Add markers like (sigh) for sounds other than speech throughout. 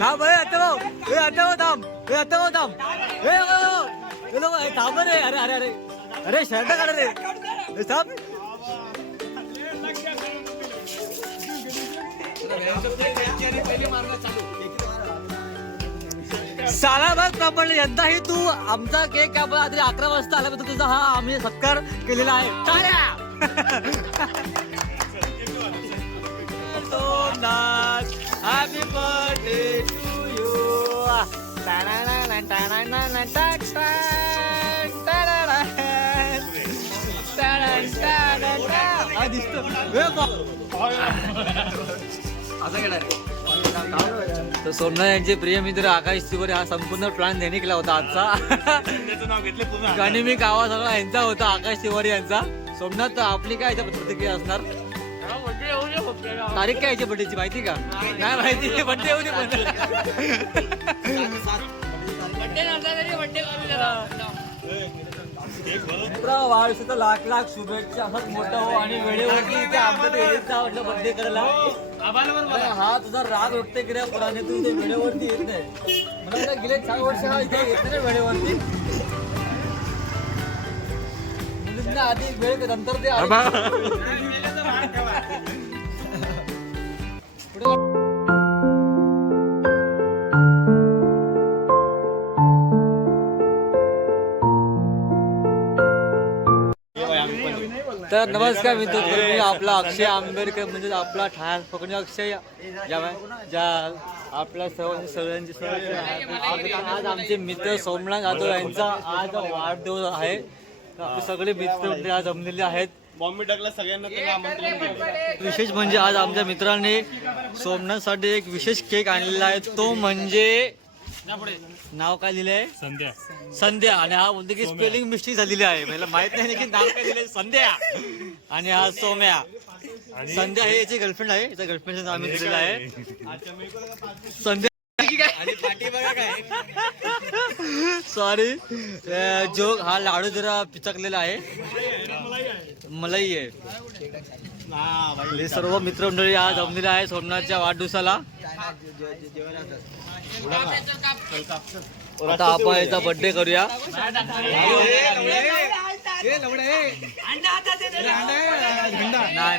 थांब ए आता भाऊ. ए आता भाऊ थांब. ए आता भाऊ थांब. ए भाऊ लोक थांब रे. अरे अरे अरे. अरे शर्ट काढ रे. थांब. साला बघ प्रमाणे यंदाही तू आमचा केक कापला रात्री अकरा वाजता आल्याबद्दल तुझा हा आम्ही सत्कार केलेला आहे. टाळ्या (laughs) नाच हॅपी बर्थडे टू यू तर सोमनाथ यांचे प्रिय मित्र आकाश तिवारी हा संपूर्ण प्लॅन त्यांनी केला होता आजचा. नाव घेतले आणि मी गावा सगळा यांचा होता आकाश तिवारी यांचा. सोमनाथ आपली काय याच्या प्रतिक्रिया असणार? तारीख काय याची बड्डेची माहिती का? नाही माहिती बड्डे येऊ दे पण. वाढदिवसाचा लाख लाख शुभेच्छा असंच मोठं हो आणि वेळेवरती इथे बड्डे बर्थडे करायला. हा तुझा राग उठते की रे पुराने तू ते वेळेवरती येत नाही. मला गेले चार वर्ष हा इथे येत नाही वेळेवरती. आधी वेळ नंतर ते तर नमस्कार मित्र मी आपला अक्षय आंबेडकर म्हणजे आपला ठाण पकडणे अक्षय ज्या ज्या आपल्या सर्वांची सगळ्यांची सर्व आज आमचे मित्र सोमनाथ जाधव यांचा आज वाढदिवस आहे. आपले सगळे मित्र आज जमलेले आहेत. बॉम्बे टाकला सगळ्यांना विशेष म्हणजे आज आमच्या मित्रांनी सोमनाथसाठी एक विशेष केक आणलेला आहे. तो म्हणजे नाव काय लिहिलंय? संध्या. संध्या. आणि हा बोलतो की स्पेलिंग मिस्टेक झालेली आहे. मला माहीत नाही की नाव काय दिलंय संध्या. आणि हा सोम्या. संध्या हे याची गर्लफ्रेंड आहे. याच्या गर्लफ्रेंडचं नाव आम्ही दिलेलं आहे. संध्या. सॉरी जोक हा लाडू जरा पिचकलेला आहे. मलाई आहे. हे सर्व मित्रमंडळी आज जमलेले आहे सोमनाथच्या वाढदिवसाला. आता आपण याचा बर्थडे करूया. नाही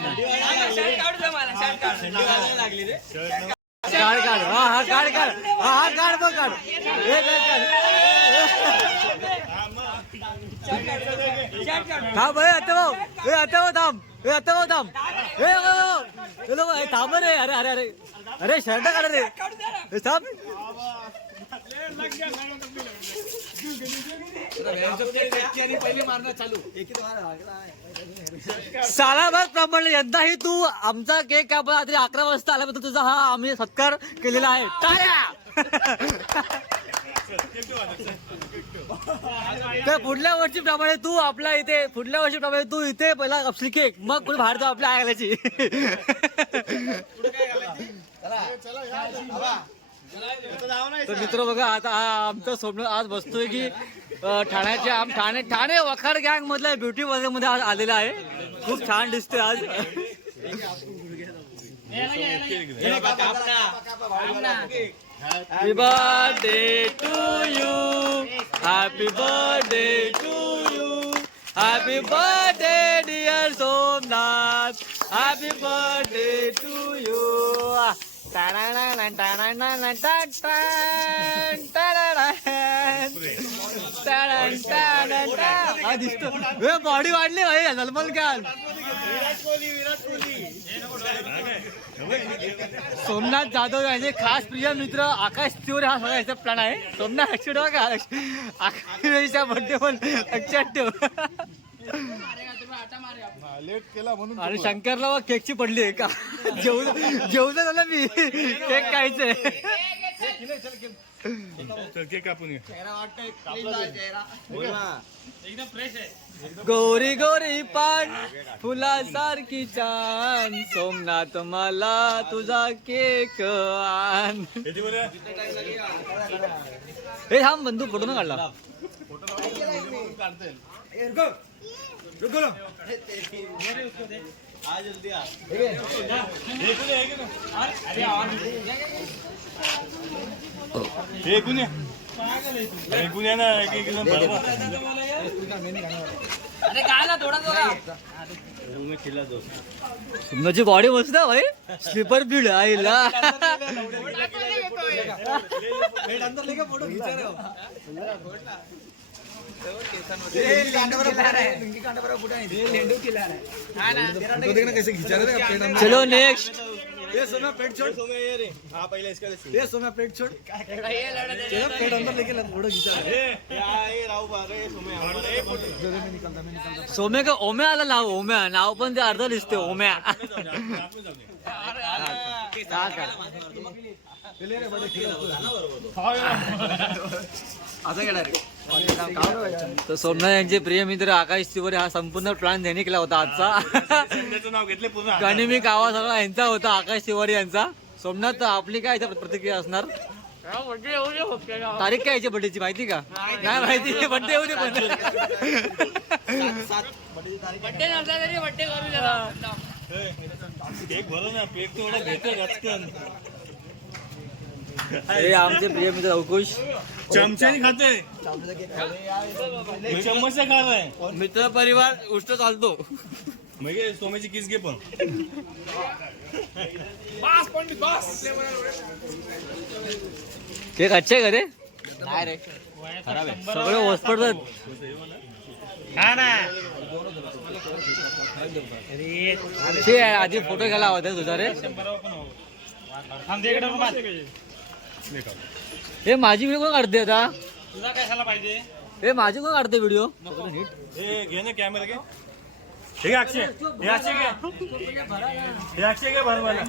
काढ काढ हा हा काढ काढ. हा हा काढ बघ काढ. काढ थांब हे आता भाऊ हे आता भाऊ थांब हे आता भाऊ थांब. हे भाऊ. थांब रे अरे अरे अरे अरे शर्ट काढ रे. थांब. साला प्रमाणे यंदाही तू आमचा केक कापला रात्री अकरा वाजता आल्याबद्दल तुझा हा आम्ही सत्कार केलेला आहे. टाळ्या! (laughs) तर पुढल्या वर्षी प्रमाणे तू आपल्या इथे पुढल्या वर्षी प्रमाणे तू इथे पहिला कापशील केक. मग कुठे बाहेर जाऊ आपल्या आयलाची तर मित्र बघा आता हा आमचं स्वप्न आज बसतोय की ठाण्याच्या आम ठाणे ठाणे वखार गँग मधल्या ब्युटी वर्गमध्ये आज आलेला आहे. खूप छान दिसतोय आज. Birthday to you happy birthday to you happy birthday dear Somnath happy birthday to you दिसतो बॉडी वाढली भाई सोमनाथ जाधव यांचे खास प्रिय मित्र आकाश तिवरे हा सगळा याचा प्लॅन आहे. सोमनाथ लक्षात ठेवा का आकाशच्या बर्थडे पण लक्षात ठेव. लेट केला म्हणून आणि शंकरला केकची पडली आहे. का जेवू जेवू झालं मी. केक खायचंय. गोरी गोरी पान फुलासारखी छान. सोमनाथ मला तुझा केक आण. हे थांब बंधू फोटो ना काढला. हे हे. तुमची बॉडी मस्त आहे भाई. स्लीपर बिल्ड आईला. चलो नेक्स्ट हा पहिले इसका ले. हे, हे आहे, राहू बा रे, सोमे, आम्हाला हे फोटो. सोम्या का ओम्या आला? नाव ओम्या. नाव पण ते अर्ध दिसते ओम्या. दे, दे. तर सोमनाथ यांचे प्रिय मित्र आकाश तिवारी हा संपूर्ण प्लॅन त्यांनी केला होता आजचा संध्याचं नाव घेतले पूर्ण गाणी मी गावा सगळा यांचा होता आकाश तिवारी यांचा सोमनाथ आपली काय याच्यात प्रतिक्रिया असणार तारीख काय याची बड्डेची माहिती का नाही माहिती बड्डे होते पण केक भरो ना केक तेवढा भेटतो गचकन हे आमचे प्रिय मित्र अवकुश. चमच्याने खाते चम्मच खात मित्र परिवार उष्ट चालतो. म्हणजे सोम्याची किस घे पण. केक अच्छे आहे का रे? नाही रे. सगळे वसपडतात शे, आधी फोटो घ्यायला हवा तुझा रे. हे माझी व्हिडिओ कोण काढते आता? तुला काय झाला पाहिजे? हे माझी कोण काढते व्हिडिओ हे घे ना कॅमेरा घे. हे घे अक्षय हे अक्षय घे. हे अक्षय घे भरवायला.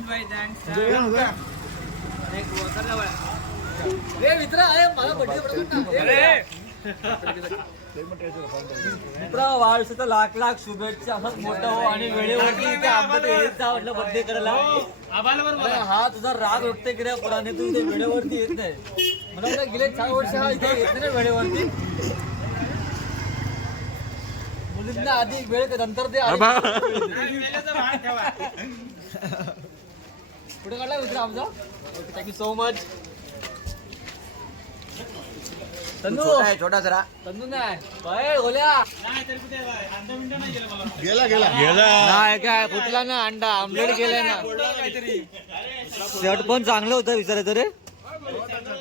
मित्र आहे मला बर्थडे मित्र वाढदिवसाचा लाख लाख शुभेच्छा असंच मोठा हो आणि वेळेवरती इथे आमच्या येत जा म्हटलं बर्थडे करायला. अरे हा तुझा राग व्यक्त केला पुराने तू इथे वेळेवरती येत नाही. मला गेले चार वर्ष हा इथे येत नाही ना वेळेवरती. मुलींना आधी वेळ नंतर ते कुठे काढला मित्र आमचा? थँक्यू सो मच छोटा जरा. नाही. बाहेर गोल्या गेला गेला. गेला. नाही काय फुटला ना अंडा. आमलेट केलाय ना. शर्ट पण चांगलं होतं विचारायचं रे.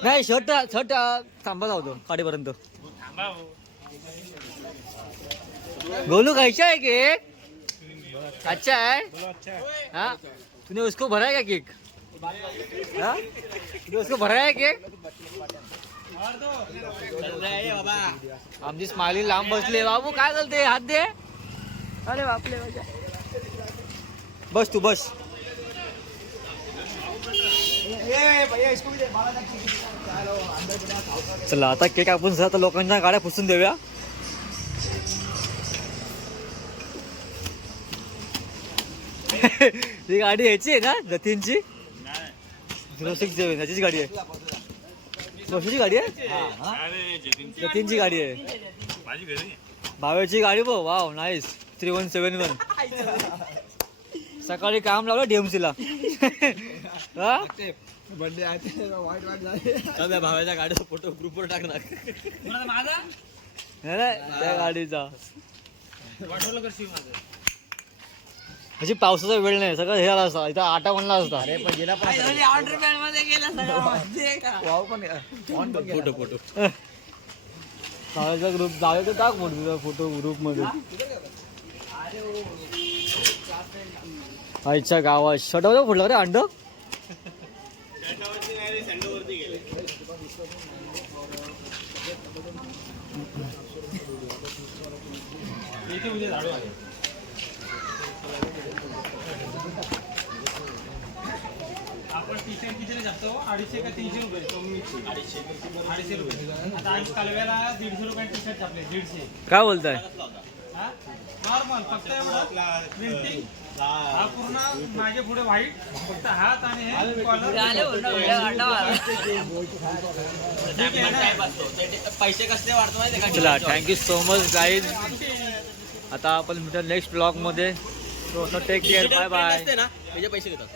नाही शर्ट शर्ट थांबत होतो खाडीपर्यंत. गोलू कैसा है केक? अच्छा है हाँ? तूने उसको भरा है क्या केक? हाँ? तूने उसको भरा है केक? आमची स्माइली लांब बसली बाबू काय चालते हात दे. अरे बापले बस तू बस. चला आता केक आपण आता लोकांच्या गाड्या पुसून देऊया. (laughs) ही गाडी याची आहे ना जतीनची? झिरो सिक्स सेवन याचीच गाडी आहे. कशाची गाडी आहे? जतीनची गाडी आहे. माझी घरी भाव्याची गाडी बघ wow nice three one seven one सकाळी काम लावलं डीएमसी ला (laughs) हा? बर्थडे आहे वाईट वाईट झाले. त्या भाव्याच्या गाडीचा फोटो ग्रुपवर टाकणार. नाही, नाही, त्या गाडीचा. म्हणजे पावसाचा वेळ नाही सगळं हे आला असता इथं आटा बनला असता. अरे पण गेला पण (laughs) वाव. पण पण ग्रुप जावे तर टाक म्हणून तुझा फोटो ग्रुपमध्ये. आईच्या गावात. शटवलं फुटलं रे अंड? आपण टी शर्ट कितीला जातो? अडीचशे का तीनशे रुपये? अडीचशे. अडीचशे रुपये. आता आम्ही कालव्याला दीडशे रुपये टी शर्ट छापले दीडशे. काय बोलताय? हा? नॉर्मल फक्त एवढं प्रिंटिंग हा पूर्ण मागे पुढे व्हाईट फक्त हात आणि हे collar. ठीक आहे ना? चला थँक्यू सो मच गाईज आता आपण भेटू नेक्स्ट ब्लॉगमध्ये. टेक केअर बाय बाय ना त्याचे पैसे घेतात.